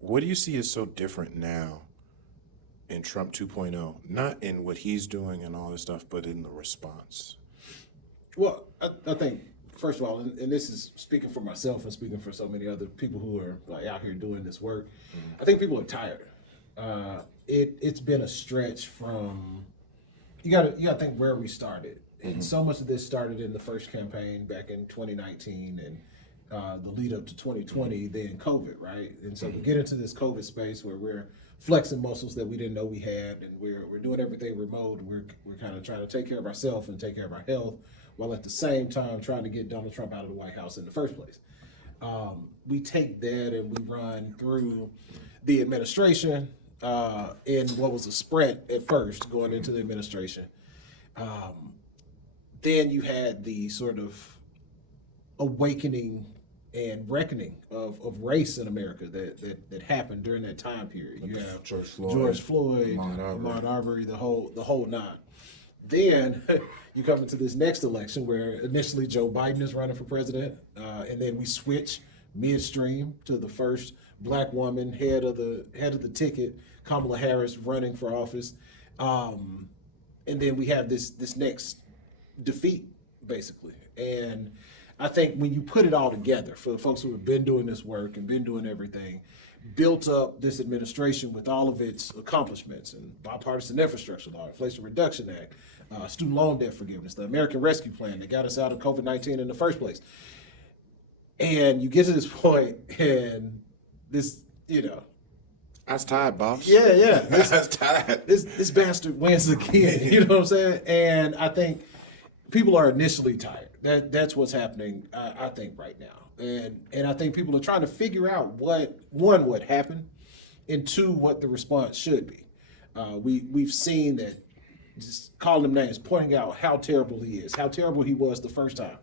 What do you see is so different now in Trump 2.0? Not in what he's doing and all this stuff, but in the response. Well, I think first of all, and this is speaking for myself and speaking for so many other people who are like out here doing this work. I think people are tired. It's been a stretch from you gotta think where we started, and so much of this started in the first campaign back in 2019 and the lead up to 2020, then COVID, right? And so we get into this COVID space where we're flexing muscles that we didn't know we had, and we're doing everything remote. And we're kind of trying to take care of ourselves and take care of our health, while at the same time trying to get Donald Trump out of the White House in the first place. We take that and we run through the administration in what was a sprint at first going into the administration. Then you had the sort of awakening and reckoning of race in America that happened during that time period. You have George Floyd, Ahmaud Arbery, the whole nine. Then you come into this next election where initially Joe Biden is running for president, and then we switch midstream to the first black woman head of the ticket, Kamala Harris, running for office, and then we have this next defeat basically. And I think when you put it all together, for the folks who have been doing this work and been doing everything, built up this administration with all of its accomplishments and bipartisan infrastructure law, Inflation Reduction Act, student loan debt forgiveness, the American Rescue Plan that got us out of COVID-19 in the first place. And you get to this point and this, That's tied, boss. yeah. That's tied. This bastard wins again. You know what I'm saying? And I think people are initially tired. That's what's happening, I think, right now. And I think people are trying to figure out what happened, and two, what the response should be. We've seen that just calling them names, pointing out how terrible he is, how terrible he was the first time,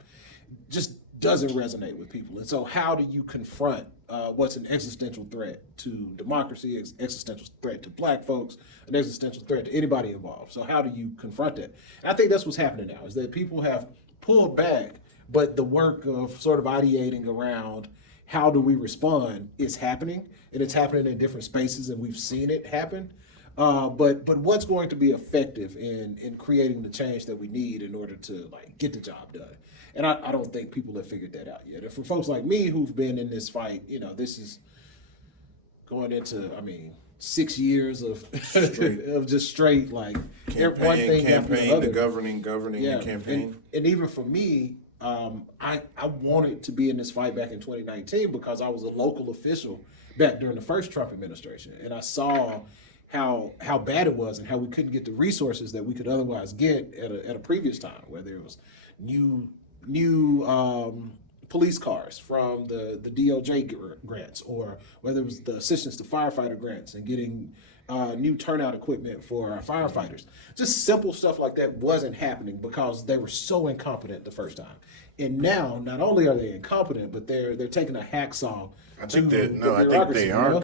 just doesn't resonate with people. And so how do you confront what's an existential threat to democracy, existential threat to black folks, an existential threat to anybody involved? So how do you confront that? And I think that's what's happening now, is that people have pulled back, but the work of sort of ideating around how do we respond is happening, and it's happening in different spaces, and we've seen it happen. But what's going to be effective in creating the change that we need in order to get the job done? And I don't think people have figured that out yet. And for folks like me who've been in this fight, this is going into 6 years of of just straight one thing after campaign, another. the governing, and campaign. And even for me, I wanted to be in this fight back in 2019 because I was a local official back during the first Trump administration, and I saw how bad it was and how we couldn't get the resources that we could otherwise get at a previous time, whether it was new police cars from the DOJ grants, or whether it was the assistance to firefighter grants and getting new turnout equipment for our firefighters. Just simple stuff like that wasn't happening because they were so incompetent the first time. And now, not only are they incompetent, but they're taking a hacksaw I to think the that, no, I think bureaucracy, they are